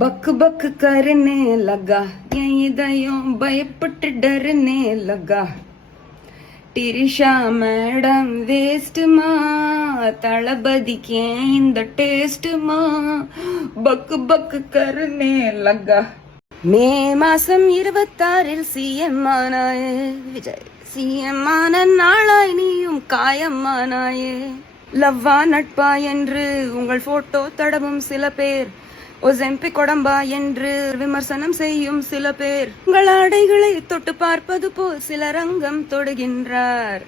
बक बक करने लगा ये இதயம் பயப்பட்டு डरने लगा டிரிஷா மேடம் வேஸ்ட்மா தளபதிக்கு இந்த டேஸ்ட்மா பக்கு பக்கு கருனே லகா மே மாசம் 26 சிஎம் ஆனாயே விஜய் சிஎம் ஆன நாளாய் நீயும் காயமானாயே லவ்வா நட்பா என்று உங்கள் போட்டோ தடவும் சில பேர் ஒசெம்பி கொடம்பா என்று விமர்சனம் செய்யும் சில பேர் உங்கள் ஆடைகளை தொட்டு பார்ப்பது போல் சில ரங்கம் தொடுகின்றார்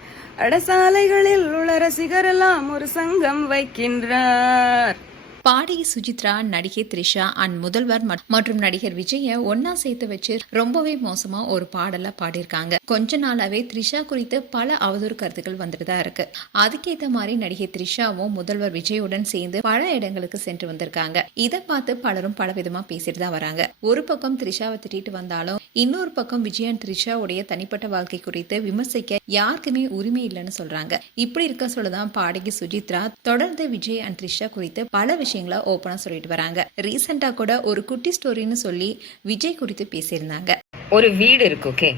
அடசாலைகளில் உள்ள ரசிகரெல்லாம் ஒரு சங்கம் வைக்கின்றார். பாடகி சுஜித்ரா, நடிகை த்ரிஷா அண்ட் முதல்வர் மற்றும் நடிகர் விஜய ஒன்னா சேர்த்து வச்சு ரொம்பவே மோசமா ஒரு பாடல பாடியிருக்காங்க. கொஞ்ச நாளாவே த்ரிஷா குறித்து பல அவதூறு கருத்துக்கள் வந்துட்டு தான் இருக்கு. அதுக்கேற்ற மாதிரி நடிகை த்ரிஷாவும் முதல்வர் விஜயுடன் சேர்ந்து பல இடங்களுக்கு சென்று வந்திருக்காங்க. இதை பார்த்து பலரும் பல விதமா பேசிட்டு தான் வராங்க. ஒரு பக்கம் த்ரிஷாவை திட்டிட்டு வந்தாலும் இன்னொரு பக்கம் விஜயன் த்ரிஷாவுடைய தனிப்பட்ட வாழ்க்கை குறித்து விமர்சிக்க யாருக்குமே உரிமை இல்லைன்னு சொல்றாங்க. இப்படி இருக்க சொல்லதான் பாடகி சுஜித்ரா தொடர்ந்து விஜய் அண்ட் த்ரிஷா குறித்து பல விஷயங்களை ஓப்பனா சொல்லிட்டு வராங்க. ரீசெண்டா கூட ஒரு குட்டி ஸ்டோரின்னு சொல்லி விஜய் குறித்து பேசியிருந்தாங்க. ஒரு வீடு இருக்கு, ஓகே,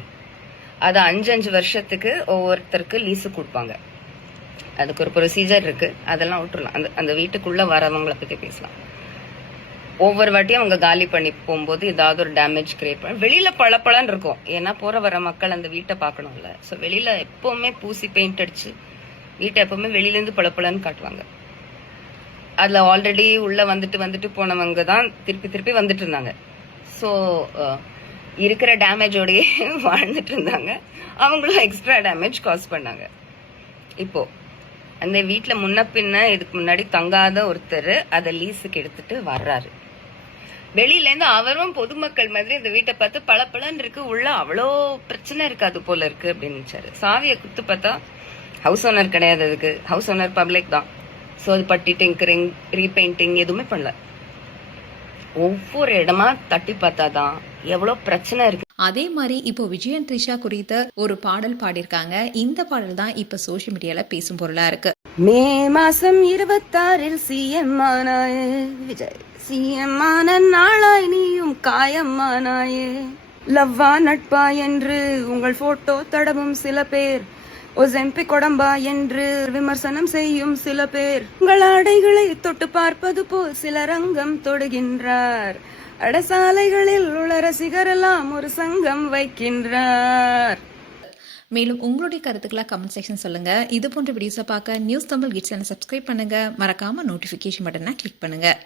அது 5 வருஷத்துக்கு ஒவ்வொருத்தருக்கு லீஸு கொடுப்பாங்க. அதுக்கு ஒரு ப்ரொசீஜர் இருக்கு, அதெல்லாம் விட்டுறலாம். அந்த வீட்டுக்குள்ள வரவங்களை பத்தி பேசலாம். ஒவ்வொரு வாட்டியும் அவங்க காலி பண்ணி போகும்போது ஏதாவது ஒரு டேமேஜ் கிரியேட் பண்ண வெளியில பளபளன்னு இருக்கும். ஏன்னா போற வர மக்கள் அந்த வீட்டை பார்க்கணும்ல. ஸோ வெளியில எப்பவுமே பூசி பெயிண்ட் அடிச்சு வீட்டை எப்பவுமே வெளியில இருந்து பளபளன்னு காட்டுவாங்க. அதுல ஆல்ரெடி உள்ள வந்துட்டு போனவங்க தான் திருப்பி வந்துட்டு இருந்தாங்க. ஸோ இருக்கிற டேமேஜோடயே வாழ்ந்துட்டு இருந்தாங்க. அவங்களும் எக்ஸ்ட்ரா டேமேஜ் காஸ் பண்ணாங்க. இப்போ அந்த வீட்டுல முன்ன பின்ன இதுக்கு முன்னாடி தங்காத ஒருத்தர் அதை லீஸுக்கு எடுத்துட்டு வர்றாரு. வெளியில இருந்து அவரும் பொதுமக்கள் மாதிரி அந்த வீட்டை பார்த்து பளபளன்னு இருக்கு, உள்ள அவ்வளோ பிரச்சனை இருக்காது போல இருக்கு அப்படின்னு சாவியை குத்து பார்த்தா ஹவுஸ் ஓனர் கிடையாது. அதுக்கு ஹவுஸ் ஓனர் பப்ளிக் தான். ஸோ அது பட்டி டிங்கரிங் ரீபெயிண்டிங் எதுவுமே பண்ணல. ஒவ்வொரு இடமா தட்டி பார்த்தாதான் எவ்வளவு பிரச்சனை இருக்கு. அதே மாதிரி இப்போ விஜயன் த்ரிஷா குறித்த ஒரு பாடல் பாடியிருக்காங்க. இந்த பாடல் தான் இப்ப சோசியல் மீடியால பேசும் பொருளா இருக்கு. மே மாசம் 26 சிஎம் ஆனாயே விஜய் சிஎம் ஆன நாளாய் நீயும் காயமானாயே லவ்வா நட்பா என்று உங்கள் போட்டோ தடவும் சில பேர் ஒசெம்பி கொடம்பா என்று விமர்சனம் செய்யும் சில பேர் உங்கள் ஆடைகளை தொட்டு பார்ப்பது போல் சில ரங்கம் தொடுகின்றார் அடசாலைகளில் உள்ள ரசிகரெல்லாம் ஒரு சங்கம் வைக்கின்றார். மேலும் உங்களுடைய கருத்துக்களை கமெண்ட் செக்ஷன் சொல்லுங்க. இது போன்ற வீடியோஸை பார்க்க news Tamil kids channel subscribe பண்ணுங்க. மறக்காம நோட்டிபிகேஷன் பட்டனை கிளிக் பண்ணுங்க.